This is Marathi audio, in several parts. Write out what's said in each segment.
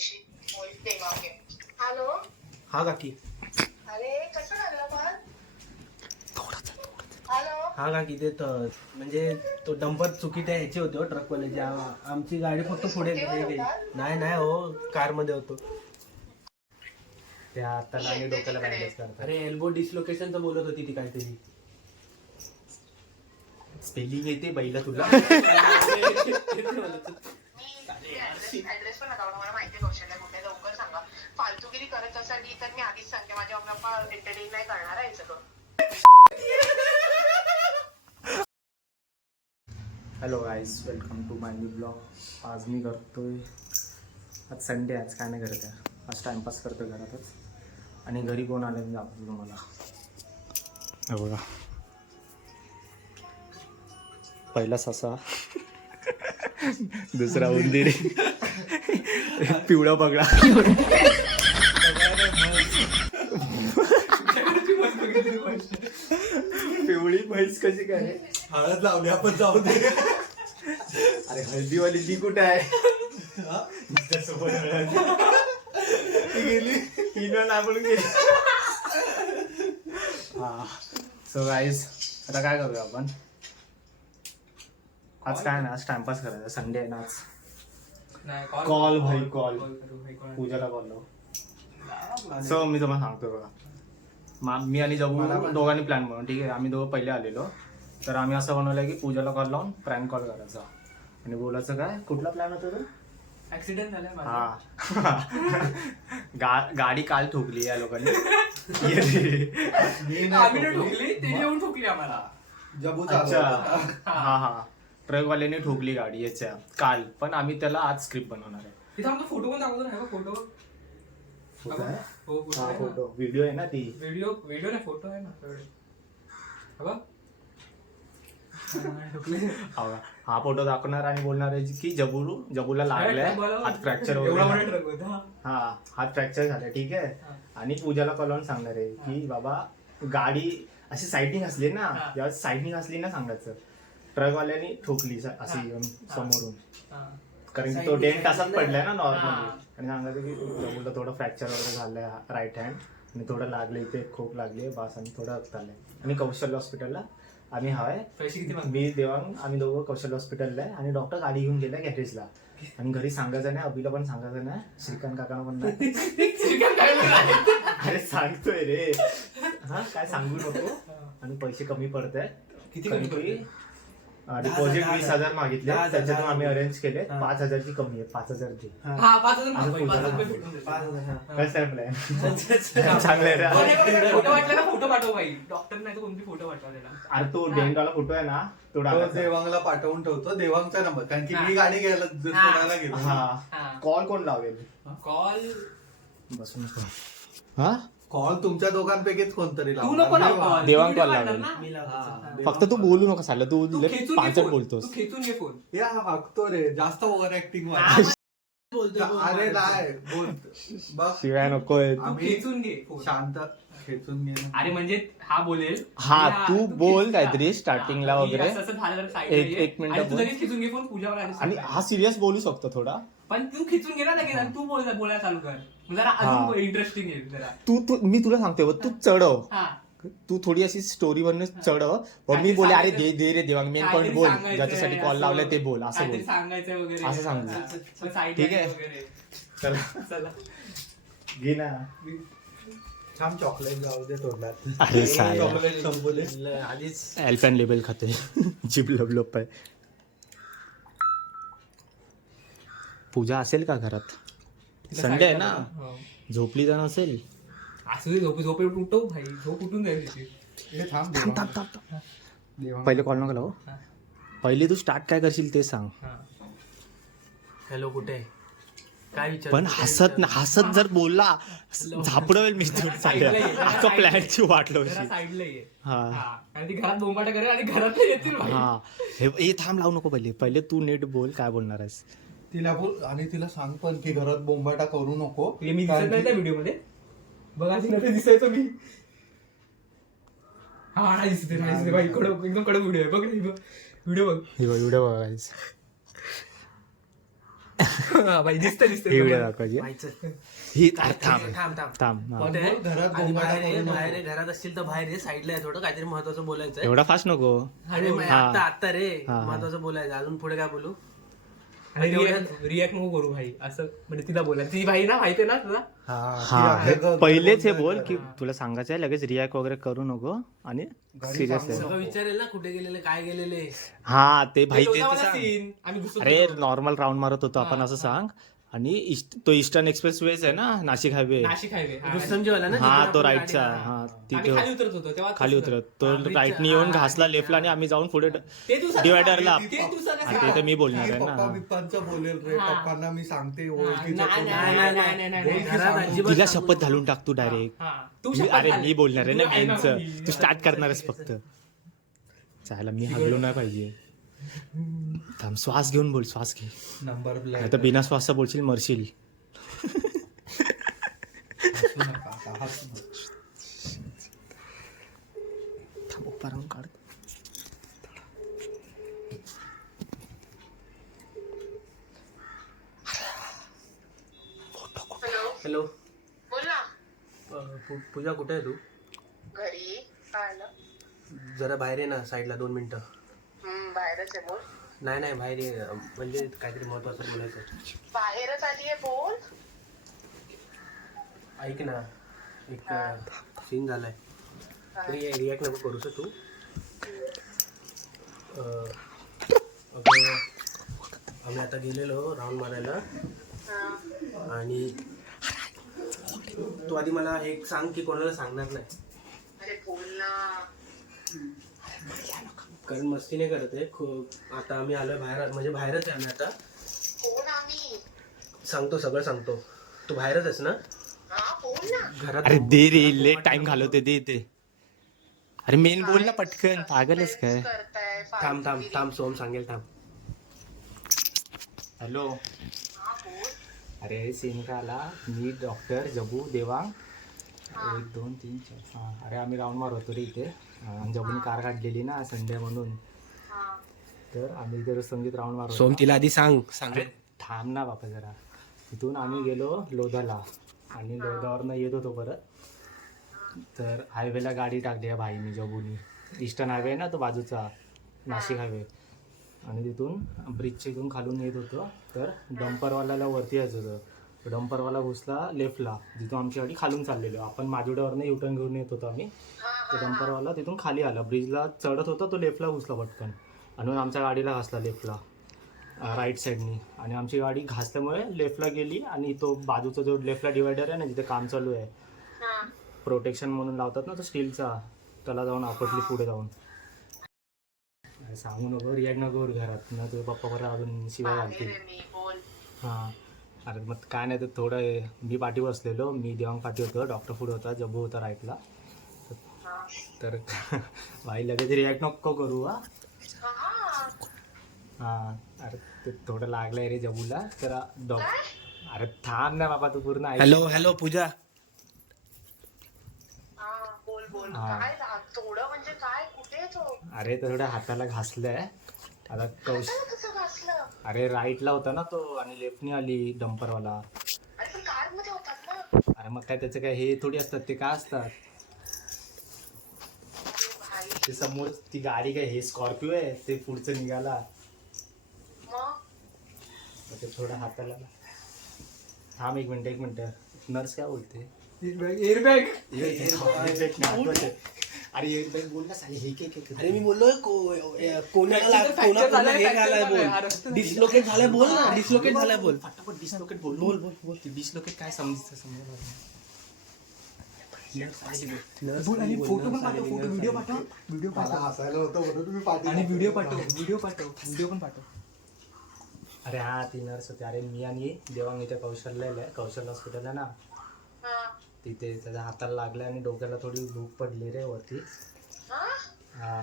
माझ्याशी बोलते मागे. हॅलो. हा काकी. अरे कसं लागलं पण. हॅलो. हा काकी ते म्हणजे तो डंपर चुकीच्या ह्याची होती हो, ट्रकवाल्याची. आमची गाडी फक्त पुढे गेली. नाही नाही हो, कार मध्ये होतो. त्या हाताला आणि डोक्याला बँडेज करतात. अरे एल्बो डिसलोकेशनचं बोलत होती ती काहीतरी. स्पेलिंग येते बैला तुला. ऍड्रेस पण आता मला माहिती कौशल्य कुठे, लवकर सांगा. फालतूगिरी करत असाल तर मी आधीच सांगते, माझ्या बाप्पा एंटरटेन नाही करणार आहे सगळं. Hello guys, welcome to my new blog. आज मी करतोय, आज संडे, आज काय नाही करत आहे. आज टाइमपास करतोय घरातच. आणि घरी कोण आलं मी दाखवतो तुम्हाला. हे बघा, पहिला ससा, दुसरा उंदीर, पिवळा बगळा, पिवळी म्हैस कशी काय. हळद लावली आपण, जाऊ दे. अरे हळदीवाली ती कुठे आहे. तिच्यासोबत हळद ती गेली, हिनं आपण गेली. हा, सो गाईज, आता काय करूया आपण. आज काय ना, आज टाइमपास करायचा, संडे आहे ना आज. कॉल भाई कॉल, पूजाला कॉल लाव. सो मी तुम्हाला सांगतो बघा, मी आणि जबू दोघांनी प्लॅन बनवून, ठीक आहे. आम्ही दोघं पहिले आलेलो, तर आम्ही असं बनवलं की पूजाला कॉल लावून प्रँक कॉल करायचा आणि बोलायचं. काय कुठला प्लॅन होता तो. ऍक्सिडेंट झालाय माझा. हा, गाडी काल ठोकली या लोकांनी. आम्ही नाही ठोकली, ते येऊन ठोकली आम्हाला. अच्छा, हा हा, ट्रकवाल्याने ठोकली गाडी याच्या काल, पण आम्ही त्याला आज स्क्रिप्ट बनवणार आहे. तिथं आमचा फोटो पण दाखवतो ना, फोटो. फोटो व्हिडिओ आहे ना ती. व्हिडिओ नाही, फोटो आहे ना. हा फोटो दाखवणार आणि बोलणार आहे की जबूला लागलाय, हात फ्रॅक्चर वगैरे. हा, हात फ्रॅक्चर झालाय, ठीक आहे. आणि पूजाला कॉल लावून सांगणार आहे की बाबा गाडी अशी साईडिंग असली ना, जेव्हा साईडिंग असली ना सांगायचं, ट्रकवाल्याने ठोकली अशी समोरून, कारण की तो डेंट असाच पडलाय ना नॉर्मली. आणि सांगायचं की जबूला थोडं फ्रॅक्चर वगैरे झालंय राईट हँड, आणि थोडं लागले इथे, खोक लागली बास, आणि थोडं रक्त आलंय. आणि कौशल्य हॉस्पिटलला आम्ही हवाय, मी देवांग, आम्ही दोघं कौशल्य हॉस्पिटलला आहे. आणि डॉक्टर गाडी घेऊन गेलाय गॅरेजला. आणि घरी सांगायचं नाही, अभिला पण सांगायचं नाही, श्रीकांत काकांना पण नाही. अरे सांगतोय रे, हा काय सांगू नको. आणि पैसे कमी पडत आहेत. किती कमी पडते? डिपॉझिट 20,000 मागितले, त्याच्यातून आम्ही अरेंज केले. 5,000ची कमी आहे, 5,000 ची. कसं आहे प्लॅन. चांगलं फोटो वाटला ना, फोटो पाठव भाई. डॉक्टर नाही तर कोणती फोटो पाठवा त्याला. अरे तो डेंटवाला फोटो आहे ना, तो देवांगला पाठवून ठेवतो, देवांगचा नंबर, कारण की मी गाडी घ्यायला सोडायला गेलो. हा, कॉल कोण लावेल. कॉल बसून हा, कॉल तुमच्या दोघांपैकीच कोणतरी तू नको लाव call. देवांग तू call video लावेल. काढणार ना? फक्त तू बोलू नका साला, तू तू खेचून घे पाचट phone. बोलतोस. तू खेचून घे फोन. या वागतो रे, जास्त ओव्हर ऍक्टिंग. अरे नाही बोल बघ, शिवाय नकोय. तू आम्ही खेचून घे phone. शांत खेचून घे ना. अरे म्हणजे हा बोलेल, हा, आणि तू बोल खेचून काहीतरी घे. स्टार्टिंगला हा, वगैरे. असं झालं तर side ला ये. एक मिनिट आणि तू बोल. लगेच खेचून घे फोन, पूजावर आली आणि सकाळी. हा सिरियस बोलू शकतो थोडा. पण तू खेचून घे ना लगेच, आणि तू बोलायला चालू कर. जरा अजून इंटरेस्टिंग येईल जरा. मी तुला सांगतोय बघ, तू चढव. हा, तू थोडी अशी स्टोरी वरनं चढव. मग मी बोले अरे दे रे देवांग, मेन पॉईंट बोल, काहीतरी ज्याच्यासाठी कॉल सांगायचंय, लावलाय ते बोल, असं काहीतरी बोल. सांगायचं वगैरे. असं सांगू. पण side ठीक ला आहे. वगैरे. चला चला. घे ना. छान चॉकलेट जाऊ दे तोंडात. अरे साला. चॉकलेट संपले आधीच. एल्फॅन लेबल खाते, जिप लप आहे. पूजा असेल का घरात. संडे आहे ना, हो. झोपली तर नसेल. असू दे, झोपे उठव भाई, झोप उठून जाईल तिची. हे थांब थांब थांब थांब थांब. पहिले कॉल नका लावू. हा. पहिले तू स्टार्ट काय करशील ते सांग. हॅलो, कुठे आहे? काय विचार? पण हसत जर बोलला झापडवेल मी अख्खा प्लॅनची वाट लावशी. साईडला ये. हा आणि ती घरात बोंबाटा करेल आणि घरात येतील भाई. हा, हे थांब लावू नको. पहिले तू नीट बोल, काय बोलणार आहेस. तिला बोल, आणि तिला सांग पण की घरात बोंबाटा करू नको. मी दिसत नाही त्या व्हिडिओ मध्ये. बघा दिसायचो मी. हा नाही दिसते भाई, एकदम कडक व्हिडिओ आहे. बघ व्हिडिओ बघ. व्हिडिओ बघायचं. बाई दिसतं ही व्हिडिओ दाखवायची ही थांब थांब थांब थांब हा. कुठे आहे? घरात आणि बोंबाटा बाहेर आहे, करू नको. बाहेर आहे, घरात असतील तर बाहेर आहे, साईडला आहे थोडं काहीतरी महत्वाचं बोलायचं आहे. एवढा फास्ट नको अरे मग हा. आता रे हा. महत्वाचं बोलायचं अजून पुढे काय बोलू रिॲक्ट नको करू भाई असं म्हणजे तिला बोला ती भाई ना माहिती आहे ना तुला हा हे पहिलेच हे बोल की तुला सांगायचं आहे लगेच रिॲक्ट वगैरे करू नको आणि सिरियस आहे सगळं विचारेल ना कुठे गेलेले काय गेलेले. हा ते भाई ते तर लोणावळा सांग. scene, आम्ही घुसून अरे गेलो. नॉर्मल राऊंड मारत होतो आपण असं सांग आणि तो ईस्टर्न एक्सप्रेस वेज आहे ना नाशिक हायवे नाशिक हायवे रुस्तमजी वाला ना हा जिकडे तो आपण राईटचा गाडी- हा आम्ही तिथे खाली उतरत होतो तेव्हा खाली तसं. उतरत तो bridge- राईटनी येऊन घासला लेफ्टला आणि आम्ही जाऊन पुढे ते तू सांग. डिवायडरला ते तू सांग. हा, ते तर मी बोलणार ती आहे पप्पा ना बिप्पांचं बोलेल रे हा. पप्पांना मी सांगते नाही, ओळखीचं नाही, कोणी नाही, नाही. नाही, नाही, नाही, नाही. घरात अजिबात तिला सांगू शपथ नको. घालून टाक तू डायरेक्ट हा. तू शपथ अरे घाल. मी बोलणार आहे ना तू ऐकणार मेनचं नाही. तू स्टार्ट करणारच फक्त चायला मी हगलो नाही पाहिजे थांब श्वास घेऊन बोल श्वास घे नंबर नाही प्लेट तर बिना श्वासचा बोलशील मरशील थांब उभा राहून काढ हॅलो हॅलो बोल ना. पूजा कुठे आहे तू घरी काय आलं? जरा बाहेर आहे ना साईडला 2 मिनिटं. बाहेरच आहे बोल. नाही नाही बाहेर ये. म्हणजे काहीतरी महत्वाचं बोलायचं आहे. बाहेरच आली आहे बोल. ऐक ना एक सीन झालाय रिॲक्ट नको करूस तू. अगं, आम्ही आता गेलेलो राऊंड मारायला आणि तू आधी मला हे सांग की कोणाला सांगणार नाही अरे बोल ना. कारण मस्ती नाही करत आहे आता आम्ही आलोय बाहेर म्हणजे बाहेरच आहे आम्ही आता. कोण आम्ही? सांगतो सगळं सांगतो. तू बाहेरच आहेस ना हा बोल ना. घरात अरे दे रे लेट टाइम घालवते दे ते अरे मेन बोल ना पटकन पागलच काय करताय थांब थांब थांब सोम सांगेल थांब. हॅलो हा बोल. अरे सीन का आला मी डॉक्टर जबू देवांग 1 2 3 4 हां अरे आम्ही राऊंड मारत होतो रे इथे जबूने कार काढलेली ना संडे म्हणून हा तर आम्ही इथे संगीत राऊंड मारत सोम होतो. तिला आधी सांग सांग अरे थांब ना बापा जरा तिथून आम्ही गेलो लोधाला आणि लोधावरनं येत होतो परत तर हायवेला गाडी टाकली आहे भाईनी जबूनी ईस्टर्न हायवे आहे ना तो बाजूचा नाशिक हायवे आणि तिथून ब्रिजच्या इथून खालून येत होतो तर डंपरवाल्याला वरती यायचं होतं डंपरवाला घुसला लेफ्टला जिथून आमची गाडी खालून चाललेलो आपण माजुड्यावरनं युटर्न घेऊन येत होतो आम्ही तो डंपरवाला तिथून खाली आला ब्रिजला चढत होता तो लेफ्टला घुसला पटकन आणि आमच्या गाडीला घासला लेफ्टला राईट साईडनी आणि आमची गाडी घासल्यामुळे लेफ्टला गेली आणि तो बाजूचा जो लेफ्टला डिवायडर आहे ना जिथे काम चालू आहे हा प्रोटेक्शन म्हणून लावतात ना तो स्टीलचा त्याला जाऊन आपटली पुढे जाऊन अरे सांगू नको रिॲक्ट नको करू घरात ना तुझे पप्पा बरं अजून शिवाय बाहेर घालतील आहे मी बोल. हां अरे मग काय नाही तर थोडं मी पाठी बसलेलो मी देवांग पाठी होतो डॉक्टर पुढे होता जब्बू होता राईटला हा तर भाई लगेच रिॲक्ट नको करू हा हा हां अरे ते थोडं लागलंय रे जबूला तर अरे थांब ना बाबा तू पूर्ण ऐक. हॅलो हॅलो पूजा हा बोल बोल. हा. काय थोडं म्हणजे काय कुठे आहे तो? अरे थोड्या हाताला घासलंय आता हाताला कसं घासलं? अरे राईटला होता ना तो आणि लेफ्टनी आली डंपरवाला अरे पण कार मध्ये होतात ना. अरे मग काय त्याचं काय हे थोडी असतात ते काय असतात अरे भाई ते समोर ती गाडी काय हे स्कॉर्पिओ आहे ते पुढचं निघाला मग ते थोडं हाताला थांब एक मिनिट नर्स काय बोलते एअरबॅग अरे एअरबॅग बोल ना साली हे के अरे मी बोललोय कोणाला हे घालाय बोल डिस्लोकेट झालाय बोल ना डिस्लोकेट झालाय बोल फटाफट डिस्लोकेट बोल बोल बोल बोल डिस्लोकेट काय समजतं समजा फोटो पण पाठव फोटो व्हिडिओ पाठव व्हिडिओ मला पाठव हसायला होतं म्हणून तुम्ही पाठी आणि व्हिडिओ पण पाठव अरे हा ती नर्स होती अरे मी आणि देवांग इथे कौशल हॉस्पिटल आहे ना हा तिथे त्याच्या हाताला लागलं आणि डोक्याला थोडी भूक पडली रे वरती हा हा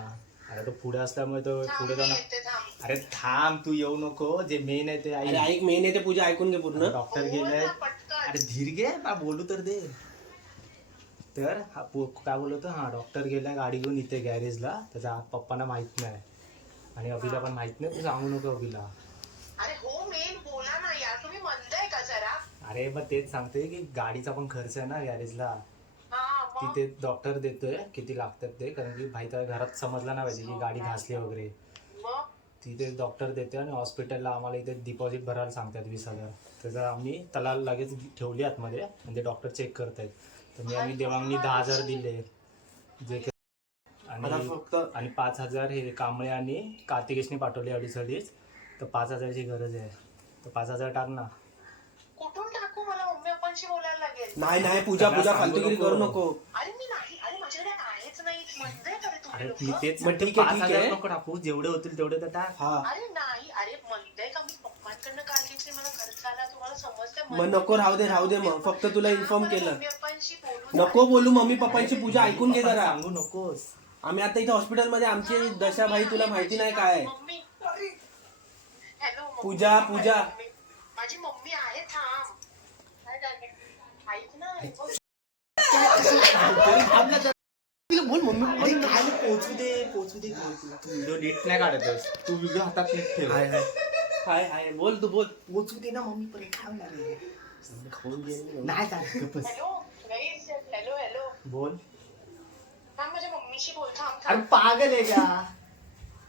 अरे तो पुढे असल्यामुळे तो पुढे थांब, जाऊन मी येते, थांब. अरे थांब तू येऊ नको जे मेन आहे ते अरे आई ऐक मेन येते पूजा ऐकून घे पूर्ण डॉक्टर बोल गेलाय ना पटकन. अरे धीर घे बा बोलू तर दे तर काय बोलतो हा डॉक्टर गेलाय गाडी घेऊन इथे गॅरेजला त्याचा पप्पांना माहित नाही आणि अभिला पण माहित नाही तू सांगू नको अभिला अरे हो मेन बोला ना यार, तुम्ही मंद आहे का जरा? अरे मग तेच सांगते की गाडीचा पण खर्च आहे ना गॅरेजला, हा मग तिथे डॉक्टर देतोय किती लागतात ते, कारण की भाई त्या घरात समजला ना पाहिजे की गाडी घासली वगैरे. मग तिथे डॉक्टर देतोय आणि हॉस्पिटलला आम्हाला इथे डिपॉझिट भरायला सांगतात 20,000. त्याचं आम्ही त्याला लगेच ठेवली आतमध्ये आणि ते डॉक्टर चेक करतायत. तर आम्ही देवांनी 10,000 दिले जे आणि फक्त आणि 5,000 हे कांबळे आणि कार्तिकेशने पाठवले अडीच. तर 5,000ची गरज आहे, तर 5,000 टाक ना. कुठून टाकू? मला मम्मी पप्पांशी बोलायला लागेल. नाही पूजा त्याला सांगू फालतूगिरी करू नको. अरे मी नाही, अरे माझ्याकडे आहेच नाही. मंद आहे का रे तुम्ही अरे लोकं? मी तेच मग ठीक आहे, ठीक 5,000 आहे. नको टाकू, जेवढे होतील तेवढे तर टाक. हा अरे नाही, अरे मंद आहे का? मी पप्पांकडनं काल घेतली, मला खर्च आला. तुम्हाला समजतंय? मग नको, राहू दे मग. फक्त तुला इन्फॉर्म केलं. मम्मी पप्पांशी बोलून नको बोलू मम्मी पप्पांची. पूजा ऐकून घे जरा. सांगू नकोस. आम्ही आता इथे हॉस्पिटलमध्ये, आमची दशा भाई तुला माहिती नाही काय. Mummy hello mummy. पूजा. माझी मम्मी आहे, थांब. काय झालं? ऐक ना. बोल मम्मी. पोचू दे तू व्हिडिओ नीट नाही काढतस, तू व्हिडिओ हातात नीट ठेव. हाय बोल तू बोल. पोचू दे ना मम्मी, पण काय होणार आहे? खाऊन गेले नाही चालत, गप्पच. हॅलो गाईज, हॅलो बोल. थांब, माझ्या मम्मीशी बोल. थांब अरे पागल आहे का?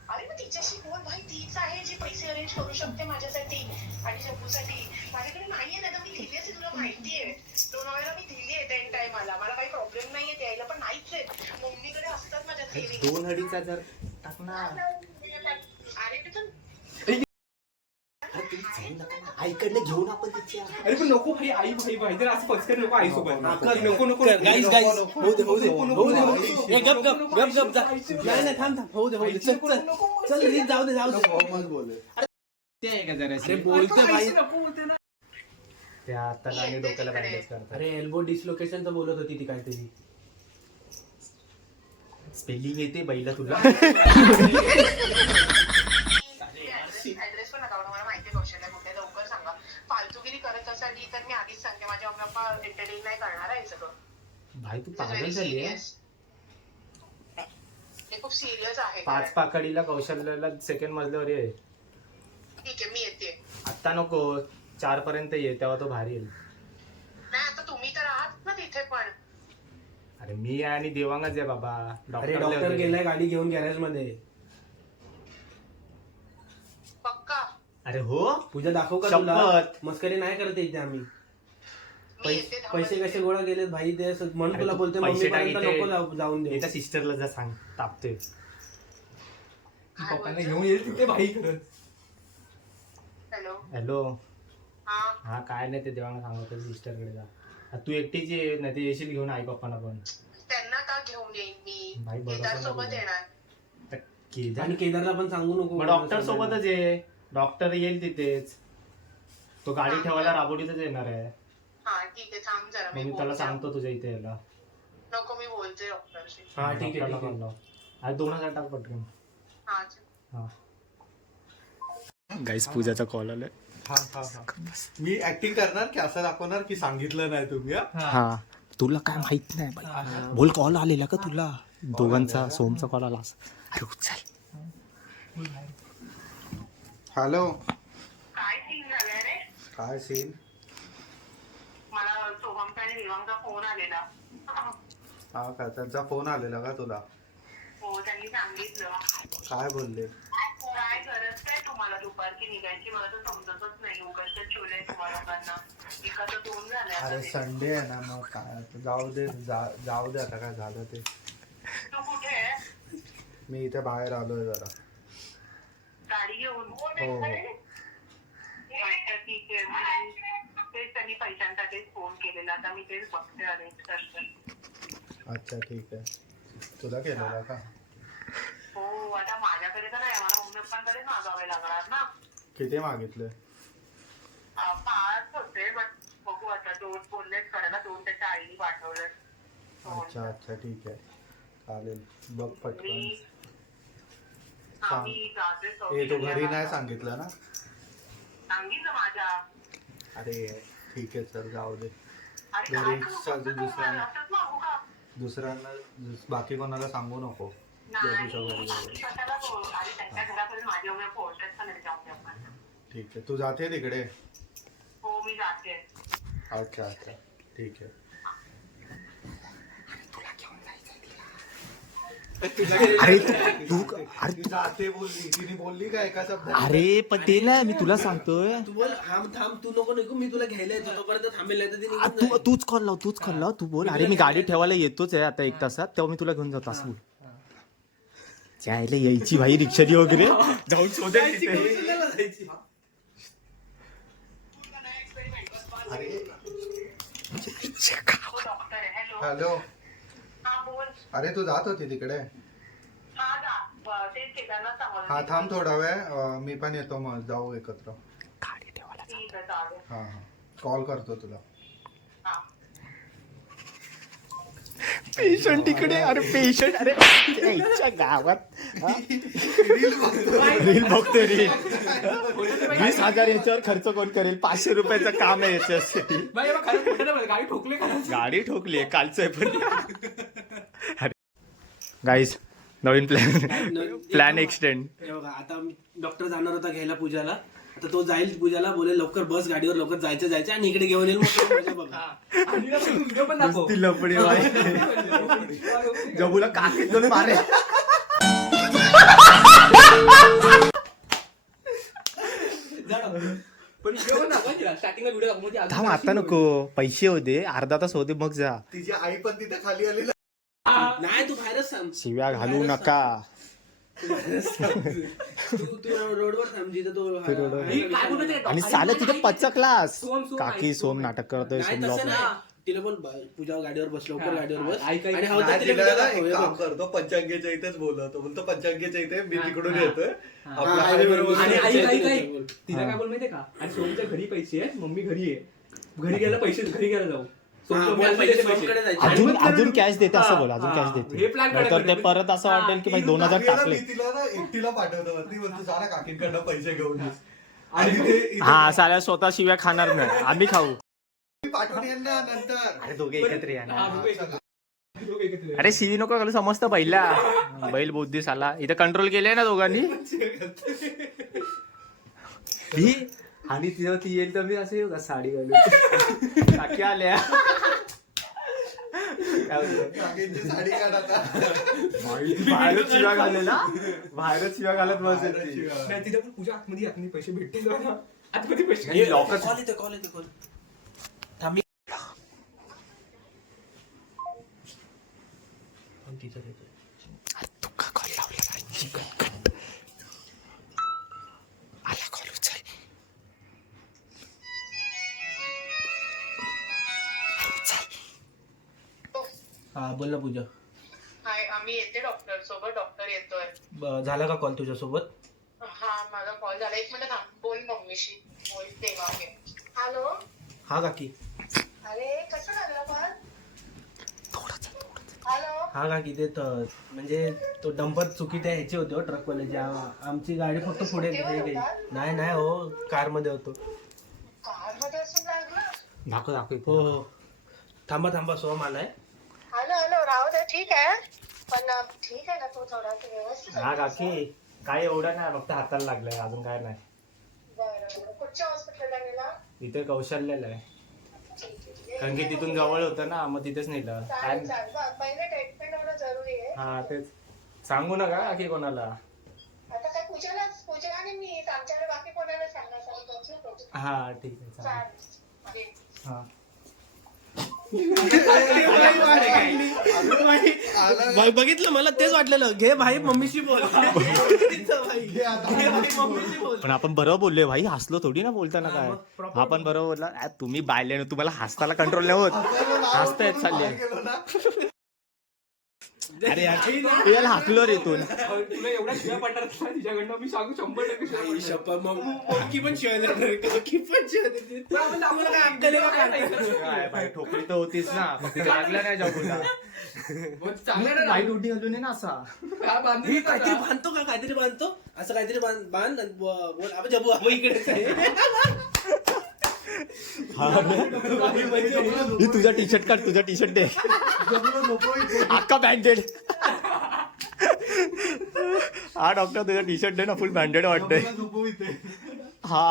अरे मग तिच्याशी बोल भाई. तीच आहे जी पैसे अरेंज करू शकते माझ्यासाठी आणि जम्मूसाठी. माझ्याकडे नाहीये ना, तर मी दिली असते. तुला माहितीये लोणावळ्याला मी दिली आहे त्या टायमाला. मला काही प्रॉब्लेम नाहीये द्यायला, पण नाहीच आहे. मम्मीकडे असतात माझ्या सेविंग. 2,500 टाक ना. अरे ते तर आईकडनं घेऊन आपण तिच्या. अरे पण नको भाई, आई भाई जर असं पचकर नको आई सोबत. नको गाईज होऊ दे. ए, गप जा. नाही थांब होऊ दे. चल रीत जाऊ दे. ते आहे का जरा अरे बोलते भाई. नको होते ना. ते आता आणि डोक्याला बँडेज करतात. अरे एल्बो डिस्लोकेशन तर बोलत होती ती काहीतरी. स्पेलिंग येते बैला तुला? ऍड्रेस पण नका मला माहिती कौशल्य कुठे. लवकर सांगा. फालतूगिरी करत असाल तर मी आधीच सांगते, माझ्या मम्मी पप्पा एंटरटेन नाही करणार आहे सगळं. भाई तू पागल झाली आहे. हे खूप सिरियस आहे. 5 पाकडीला कौशल्याला सेकंड मजल्यावर ये. ठीक आहे, मी येते. आत्ता नको, 4 पर्यंत ये, तेव्हा तो भारी येईल. नाही आता तुम्ही तर आहात ना तिथे पण. अरे मी आहे आणि देवांगच आहे बाबा. अरे डॉक्टर गेलाय गाडी घेऊन गॅरेज मध्ये. पक्का अरे हो, पूजा दाखव का तुला? शपथ. मस्करी नाही करत इथे आम्ही. मी येते. पैसे कसे गोळा केलेत भाई ते म्हणून अरे तुला तू बोलते पैसे मम्मी टाक पर्यंत इथे. नको जाऊन दे. एका सिस्टरला जा सांग, तापते. पप्पांना घेऊन येईल तिथे भाई खरंच. हॅलो. हॅलो. हा हा काय नाही, ते देवांना सांगतो सिस्टरकडे जा. तू एकटीच ये, नाही ते येशील घेऊन आई पप्पांना पण. त्यांना का घेऊन येईन मी? भाई बरोबर केदार सोबत बोलला. येणार. तर केदार आणि केदारला पण सांगू नको. मग डॉक्टर सोबतच आहे. डॉक्टर येईल तिथेच, तो गाडी ठेवायला राबोटीतच येणार आहे. हा ठीक आहे, थांब जरा. मग मी त्याला सांगतो तुझ्या इथे यायला. नको, मी बोलते डॉक्टरशी. हा ठीक आहे, डॉक्टरला call लाव. अरे 2,000 टाक पटकन. हा चल. हा गाईस, पूजाचा कॉल आलाय. मी ऍक्टिंग करणार की असं दाखवणार की सांगितलं नाही तुम्ही? हा तुला काय माहित नाही बाई. बोल, कॉल आलेला का तुला? दोघांचा, सोमचा कॉल आला. अरे उचल. हॅलो. काय सीन झालाय रे? काय सीन? मला सोहमचा आणि देवांचा फोन आलेला. हा का, त्यांचा फोन आलेला का तुला? हो, त्यांनी सांगितलं. काय बोलले? काय गरज काय तुम्हाला दुपारची निघायची? मला तर समजतच नाही. उगाचच ठेवलंय तुम्हाला लोकांना. एकाचं 2 झालंय आता अरे ते. संडे आहे ना, मग काय जाऊ दे आता काय झालं ते. तू कुठे आहे? मी इथे बाहेर आलोय जरा. गाडी घेऊन? हो हो. अच्छा ठीक आहे. मी तेच त्यांनी पैशांसाठीच फोन केलेला. आता मी तेच बघते अरेंज करते. अच्छा ठीक आहे. तुला केलेला का? हो, आता माझ्याकडे तर नाही, मला मम्मी पप्पांकडेच मागावे लागणार ना. किती मागितले? 5 होते, बट बघू आता. 2 बोललेच करायला, 2 त्याच्या आईने पाठवले. अच्छा ठीक आहे, चालेल. बघ पटकन. मी जाते. ए, तू घरी नाही सांगितलं ना? सांगितलं माझ्या. अरे ठीक आहे, चल जाऊ दे. अरे घरी काय करू? चालू दुसऱ्यांना असंच मागू का? दुसऱ्यांना बाकी कोणाला सांगू नको. नाही, तुझ्या घरी वगैरे. कशाला अरे त्यांच्या घरापर्यंत माझी उमेद पोहोचत पण नाही त्या मम्मी पप्पांना. ठीक आहे, तू जाते तिकडे? हो मी जाते. अच्छा अच्छा ठीक आहे. अरे ती जाते बोलली, तिने बोलली का एका शब्दात? अरे पण ते नाही मी तुला सांगतोय. तू बोल थांब तू नको निघू, मी तुला घ्यायला येतो तोपर्यंत थांबेल नाही तर ती निघून जाईल. तूच कॉल लाव तू बोल. अरे मी गाडी ठेवायला येतोच आहे आता 1 तासात, तेव्हा मी तुला घेऊन जातो असं बोल. त्याला यायची भाई रिक्षानी वगैरे जाऊन शोधेल तिथे. कौशल्याला जायची. डॉक्टर आहे. हॅलो. हॅलो. हा बोल. अरे तू जात होती तिकडे? हा तेच केदारनाथ सांगत हा होते. थांब थोडा वेळ, मी पण येतो, मग जाऊ एकत्र. गाडी ठेवायला ठीक आहे चालेल. हा हा कॉल करतो तुला. हा. पेशंट तिकडे. अरे पेशंट. अरे यायच्या गावात रील बघतो रील. 20,000 याच्यावर खर्च कोण करेल? 500 रुपयाचं काम आहे याच्यासाठी. बाई, एवढं खरं खोटं नाही बोलत. गाडी ठोकली का? गाडी ठोकली कालचं आहे पण. गाईज नवीन प्लॅन एक्सटेंड. हे बघा आता डॉक्टर जाणार होता घ्यायला पूजाला. आता तो जाईल पूजाला, बोले लवकर बस गाडीवर, लवकर जायचं आणि इकडे घेऊन येईल. मग मजा बघा. आणि ना तू व्हिडिओ पण दाखव. नुसती लफडी बाई. जबूला काकीत दोन मारे. पण व्हिडिओ पण दाखव तिला. स्टार्टिंगला व्हिडिओ दाखव. म्हणजे थांब आता नको, पैसे होते, अर्धा तास होते मग जा. तिची आई पण तिथे खाली आली ना. नाही तू बाहेरच थांब. शिव्या घालू नका. तू रोडवर थांब जिथे तो मी काय बोलतो ते आणि चालत तिथे पचकलास. सोम काकी सोम नाटक करतोय. नाही सोम तसं लॉक. नाही. तिला पण पूजा गाडीवर बस, लवकर गाडीवर बस. ऐक, ऐक. आणि हा नाही, होता तिला तिला video ना दाखव, एक हे काम बघ. करतो, पंचांगेच्या इथेच बोलवतो. बोलतो पंचांगेच्या इथे मी तिकडून हा. येतोय. हा, आपल्या highway highway वर आणि बसून ऐक, ऐक, बोल. ऐक. तिला काय बोल माहितीये का? आणि सोमच्या घरी पैसे आहेत, मम्मी घरी आहे. घरी गेला पैसे, घरी गेला जाऊ. सोम हा, सोम बोल, याला पहिले पैसे. सोमकडे जायचं. अजून कॅश देते असं बोल. अजून कॅश हे देते. plan नाहीतर ते करायचं. परत असं वाटेल की भाई 2,000 लागली ना, टाकले. मी तिला ना एकटीला पाठवतो वरती, बोलतो जा ना काकींकडनं पैसे घेऊन ये. आणि ते हा साल्या स्वतः शिव्या खाणार नाही, आम्ही खाऊ. पाठवून येईल ना नंतर. अरे दोघे एकत्र या हा, ना. दोघे एकत्र. दोघे एकत्र. अरे शिवी नको घालू, समजतं पहिला. बैल बुद्धी साला इथं कंट्रोल केले ना दोघांनी. ही आणि तिथं ती येईल तर मी असं येऊ का साडी घालून. काकी आल्या. काय बोलतो? काकींची साडी काढ आता. बाहेरच शिव्या घालेला. बाहेरच शिव्या घालत बसेल ती. नाही, तिथे पण पूजा आतमध्ये पैसे भेटतील ना. आतमध्ये पैसे हे लॉकच. कॉल येते. थांब मी. तिथं देतो. अरे तू का कॉल लावला पाहिजे? आला कॉल उचल. हा बोल ना पूजा. हाय आम्ही येते डॉक्टर सोबत. डॉक्टर येतोय. झाला का कॉल तुझ्यासोबत? हा माझा कॉल झाला. 1 मिनिट थांब. बोल मम्मीशी. बोल तेव्हा आहे. हॅलो. हा काकी. अरे कसं लागला कॉल? हॅलो. हा काकी ते म्हणजे तो डंपर चुकी त्या ह्याचे होते हो, ट्रकवाल्याचे. आमची गाडी फक्त पुढे गेली. नाही हो, कार मध्ये होतो. कार मध्ये असं लागलं? दाखव. हो थांबा सोम आलाय. हॅलो राहू दे. ठीक आहे पण ठीक आहे ना तू थोडा व्यवस्थित. हा काकी काय एवढं नाही, फक्त हाताला लागलंय, अजून काय नाही. बरं कुठच्या हॉस्पिटलला गेला? इथे कौशल्याला आहे, ठीक आहे. कारण की तिथून जवळ होतं ना, मग तिथेच नेलं. काय चालेल. पहिले ट्रीटमेंट होणं जरुरी आहे. हा तेच सांगू नका काकी कोणाला. आता काय पूजा आणि मी आमच्याकडे बाकी कोणाला सांगणार? हा ठीक आहे चालेल. चालेल. हा भाई बघितलं, मला तेच वाटलेलं. घे भाई मम्मीशी बोल. पण आपण बरोबर बोललोय भाई, हसलो थोडी ना बोलताना. काय आपण बरोबर बोलला. तुम्ही बायले तुम्हाला हसताना कंट्रोल नाही होत, हसतायत चालले. अरे याला हाकलो रे इथून. तुला एवढ्या शिव्या पडणार ना तिच्याकडनं, मी सांगू 100% शिव्या पडणार. मोठी पण शिवाय काकी पण शिवाय. तुला काय अक्कल आहे का काय? काय भाई ठोकरी तर होतीच ना, फक्त लागलं नाही जबूला. चांगलं लाईट ड्युटी घालून आहे ना असा. मी काहीतरी बांधतो असं काहीतरी बांध आणि बोल आपण जबू आपण इकडे ही तुझा टी शर्ट काढ, तुझा टी शर्ट दे. अख्खा बँडेड. हा डॉक्टर तुझा टी शर्ट दे ना, फुल बँडेड वाटतंय. हा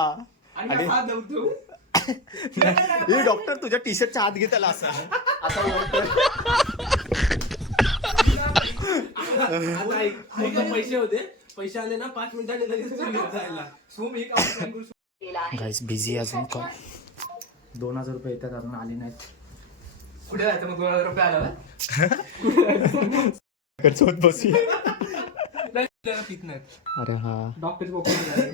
आणि आणि हात धरतो. हे डॉक्टर तुझ्या टी शर्टच्या हात घेताला असं आता ओळखतोय. आता ऐक, फक्त पैसे होते, पैसे आले ना 5 मिनिटांनी लगेच तुम्ही जायला. सोम एक आपण करू शकतो. गाईस बिझी अजून कॉल 2000 रुपये येतात अजून आले नाहीत. कुठे जायचं मग 2000 रुपये आला ना? सोबत बसूया. नाही, त्याला पित नाही. अरे हा डॉक्टरची बोकड झाली.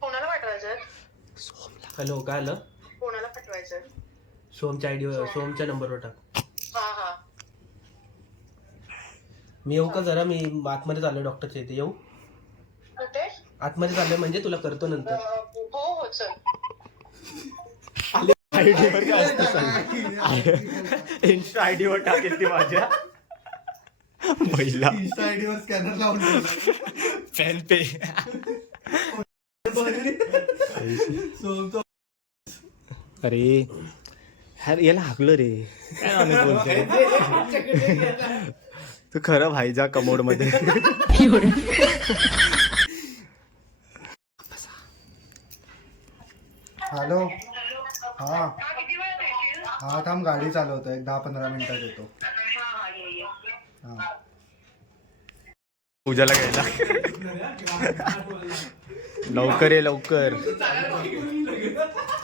कोणाला पाठवायचं? हॅलो, काय आलं? कोणाला पाठवायचं? सोमच्या आयडी, सोमच्या नंबरवर टाक. हा. मी येऊ का जरा? मी आतमध्ये चाललोय डॉक्टरच्या इथे. येऊ? कुठे? आतमध्ये चाललोय म्हणजे तुला करतो नंतर. हो चल. आयडीवर काय असतं? इन्स्टा आयडीवर टाकेल ती माझ्या महिला इंस्टा आयडीवर स्कॅनर लावून ठेवला. फॅन पे. अरे याला हाकलं रे. काय आम्ही बोलतोय तू खरं भाई जा कमोड मध्ये. हॅलो. हा किती वेळ भेटेल? हा थांब, गाडी चालवतो, एक 10-15 मिनिटात येतो. हा ये. हा पूजाला घ्यायला लवकर ये लवकर.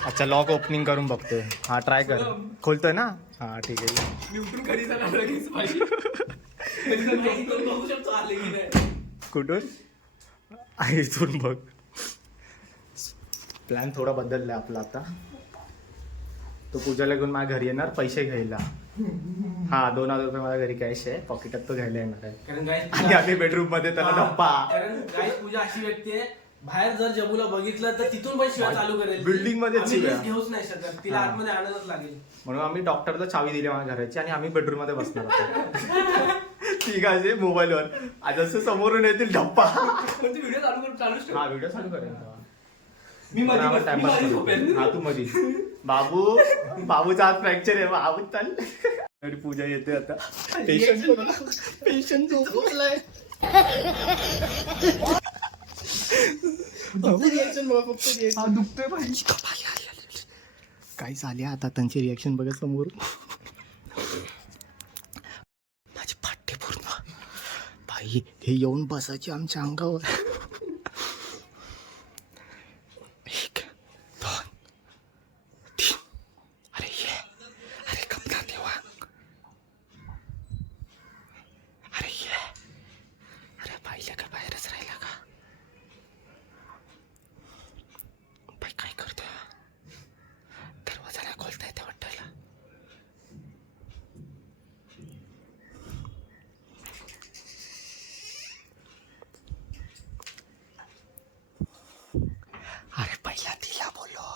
अच्छा लॉक ओपनिंग करून बघतोय. हा ट्राय कर. खोलतोय ना? हा ठीक आहे. मी उठून घरी जाणार लगेच पाहिजे. घरी जाऊन बघू शकतो आले की नाही. कुठून? इथून बघ. प्लॅन थोडा बदललाय आपला आता. तो पूजाला घेऊन माझ्या घरी येणार पैसे घ्यायला. हा 2000 रुपये माझ्या घरी कॅश आहे, पॉकेटात तो घ्यायला येणार आहे. कारण गाईस आणि आम्ही बेडरूम मध्ये त्याला डप्पा. कारण गाईस पूजा अशी व्यक्ती आहे, बाहेर जर जबूला बघितलं तर तिथून पण शिवाय चालू करेल. बिल्डिंग मध्येच आम्ही शिव्या. risk घेऊच नाही शकत, तिला हा. आतमध्ये आणायलाच लागेल. म्हणून आम्ही डॉक्टरला चावी दिली माझ्या घराची आणि आम्ही बेडरूम मध्ये बसणार होतो. ठीक आहे मोबाईलवर. आज असं समोरून येतील डप्पा. म्हणजे व्हिडिओ चालूच ठेव. हा व्हिडिओ चालू करेन. मी मध्ये झोपेन. हा तू मधी. बाबूचा हात फ्रॅक्चर आहे. बाबू चाल. अरे पूजा येते आता. पेशंट झोपलाय. काय झाले आता त्यांची रिॲक्शन बघा समोर. माझे फाटे पूर्ण. भाई हे येऊन बसायचे आमच्या अंगावर. 1 2 3. अरे ये. अरे कपडा देवा. अरे ये. अरे पाहिलं का बाहेरच राहिला का? बाई काय करतोय? दरवाजा नाही खोलता येते वाटायला. अरे पहिला तिला बोलो.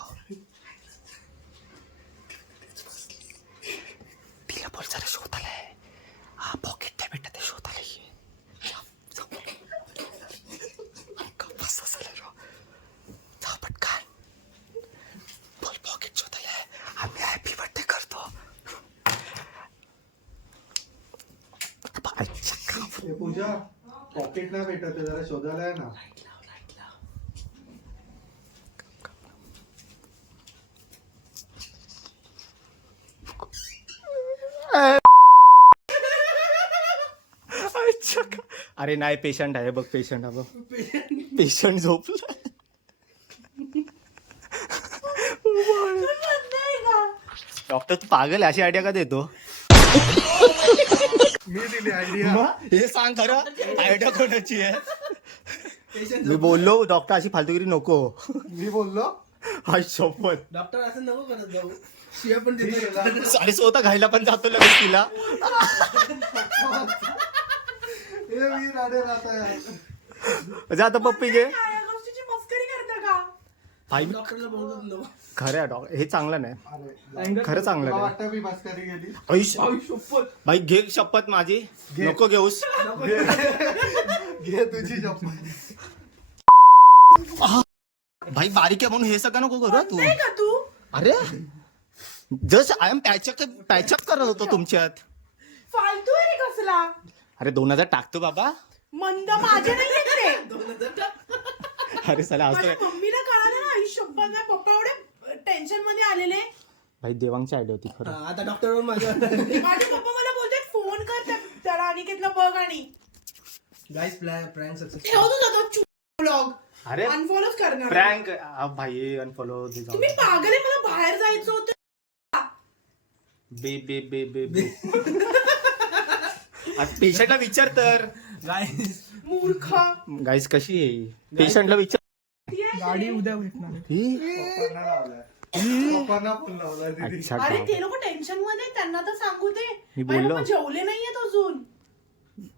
तिला बोल जरा शोध आलाय. हा पॉकेट त्या भेटत ते शोध आलाय. जा पटकन बोल पॉकेट शोध आलाय. आम्ही हॅपी बर्थडे करतो. ए, पूजा पॉकेट नाही भेटत आहे, जरा शोधायला आहे ना. अरे नाही पेशंट आहे बघ. पेशंट आहे बघ. पेशंट झोपला. डॉक्टर तू पागल अशी आयडिया का देतो? मी दिली आयडिया. हे सांग खरं आयडिया कोणाची आहे? मी बोललो डॉक्टर अशी फालतूगिरी नको. मी बोललो हा शपथ. डॉक्टर असं नको करत जाऊ. शिया पण देतो. साडे स्वतः घायला पण जातो लगेच तिला. मी राडे राहत आहे. जा आता पप्पी घे. भाई डॉक्टरला बोलतो नको. खरं डॉक्टर हे चांगलं नाही. अरे खरं चांगलं तुला नाही. वाटतं मी मस्करी गेली? भाई घे शपथ माझी. नको घेऊस. घे तुझी शपथ. भाई बारीक आहे म्हणून हे सगळं नको करू हा तू. अरे जस्ट आय एम पॅचअप करत होतो तुमच्यात. फालतू आहे रे कसला. अरे 2000 टाकतो बाबा. मंद माझे नाही येत रे. अरे चला माझ्या असं मम्मीला कळालं ना आयुष्यभर माझे पप्पा एवढे टेन्शन मध्ये आलेले. भाई देवांची आयडिया होती खरं. आता डॉक्टर माझ्या माझे पप्पा मला बोलतात फोन कर त्याला अनिकेतला बघ आणि गाईस प्रँक सक्सेस. ठेव तू जातो ब्लॉग. अरे अनफॉलोच करणार. प्रँक भाई अनफॉलो तुम्ही पागल आहे. मला बाहेर जायचं होतं. बे बे बे बे बे पेशंटला विचार तर. गाईस मूर्ख. गाईस कशी आहे पेशंटला विचार. गाडी उद्या भेटणार. पप्पांना फोन लावला दीदी. अच्छा अरे ते लोक टेन्शन मध्ये आहेत, त्यांना तर सांगू दे. मी माझे बोललो. पप्पा जेवले नाहीयेत अजून.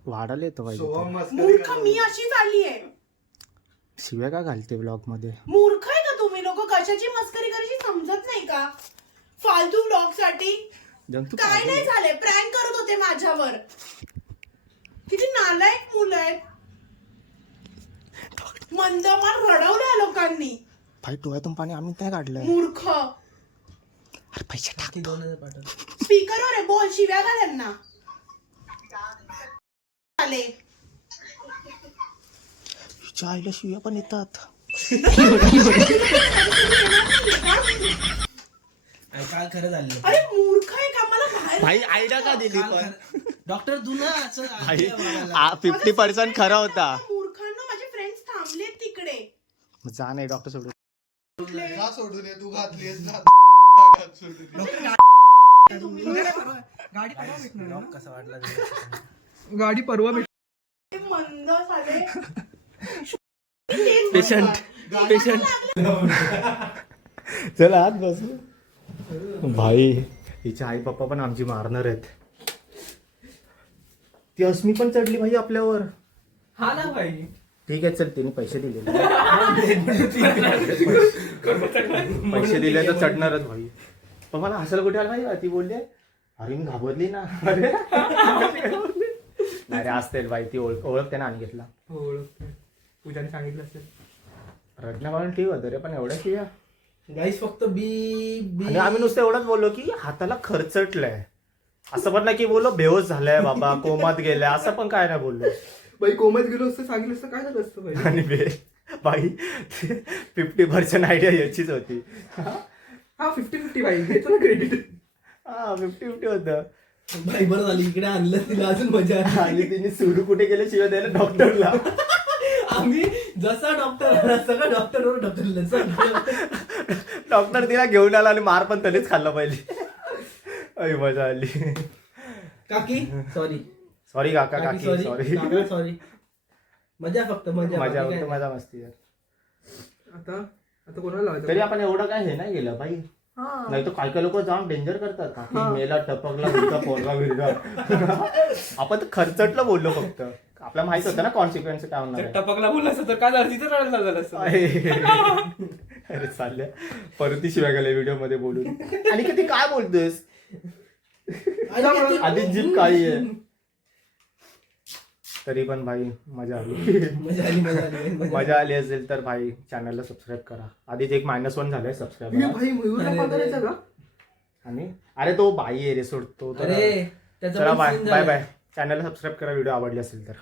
वाढायला येतो सोहम पाहिजे. मस्करी मूर्ख करत मी अशीच आली आहे. शिव्या का घालते ब्लॉग मध्ये. मूर्ख आहे का तुम्ही लोक. कशाची मस्करी करायची समजत नाही का. फालतू ब्लॉग साठी जंतू काय नाही झालंय. प्रँक करत होते माझ्यावर. किती नालायक मुलं आहेत. मंदमार रडवल्या लोकांनी. भाई डोळ्यातून पाणी आम्ही नाही काढलंय. मूर्ख. अरे पैसे टाक. ती 2000 पाठव. स्पीकरवर आहे बोल. शिव्या का त्यांना आले. हिच्या आईला शिव्या पण येतात. काल खरं झालं. अरे मूर्ख आहे का. मला बाहेर भाई आयडिया का दिली पण. डॉक्टर तू ना असं भाई idea बघायला. 50% खरा होता. मूर्खांना माझे फ्रेंड्स थांबलेत तिकडे. जा नाही डॉक्टर सोडून. का सोडून ये, तू घातलीस ना. गाडी परवा भेटणार. Vlog कसा वाटला तुला? गाडी परवा भेट. ते मंद झाले. पेशंट चला आत बसू. भाई हिचे आई पप्पा पण आमची मारणार आहेत. ती अस्मी पण चढली भाई आपल्यावर. हा ना भाई. ठीक आहे चल तिने पैसे दिले. पैसे दिले तर चढणारच भाई. पण मला हसायला कुठे आलं माहिती. ती बोलली अरे मी घाबरली ना. अरे असते भाई ती ओळखते ना आणि घेतला. हो ओळखतोय. पूजाने सांगितलं असेल. रडण्या म्हणून ठीक होतं रे पण एवढ्या शिव्या. गाईस फक्त बी आणि आम्ही नुसतं एवढंच बोललो की हाताला खरचटलंय. असं पण नाही की बोललो बेहोश झालाय बाबा कोमात गेलाय असं पण काय नाही बोललो. बाई कोमत गेलो असतं सांगितलं असतं काय झालं असतं भाई. आणि बाई 50% आयडिया याचीच होती. हा 50-50 भाई घेतो ना क्रेडिट. हा 50-50 होतं. भाई बरं झालं इकडे आणलं तिला अजून मजा आली. आणि तिने सुरू कुठे गेले शिवाय द्यायला डॉक्टरला. आम्ही जसा डॉक्टर सगळं डॉक्टर डॉक्टर तिला घेऊन आला आणि मार पण त्यानेच खाल्ला पाहिजे. अय मजा आली. काकी सॉरी सॉरी काका काकी सॉरी. सॉरी मजा फक्त मजा मजा बाकी काय फक्त नाही. मजा मस्ती. आता कोणाला लावायचं. तरी आपण एवढं काय हे नाही गेलं भाई. नाही तर काय काय लोक जाऊन डेंजर करतात काकी मेला टपकला बिलका पोरगा बिलगा. आपण तर खर्चटलं बोललो फक्त. आपल्याला माहित होतं ना कॉन्सिक्वेन्स काय होणार आहे. टपकला बोलला असतं तर काय झालं तिथं रडायला झालं असतं. अरे चालल्या परत शिवाय गेल्या व्हिडिओ मध्ये बोलून. आणि किती काय बोलतोस आधी जीप काळी आहे. तरी पण भाई मजा आली. मजा आली असेल तर भाई चॅनलला सबस्क्राईब करा. आधीच एक -1 झालंय सबस्क्राईब. भाई मयूरला कॉल करायचा का. आणि अरे तो बाई आहे रे सोडतो. अरे त्याचा चला पण बाय scene बाय झाला. बाय. चॅनलला सबस्क्राईब करा व्हिडिओ आवडली असेल तर.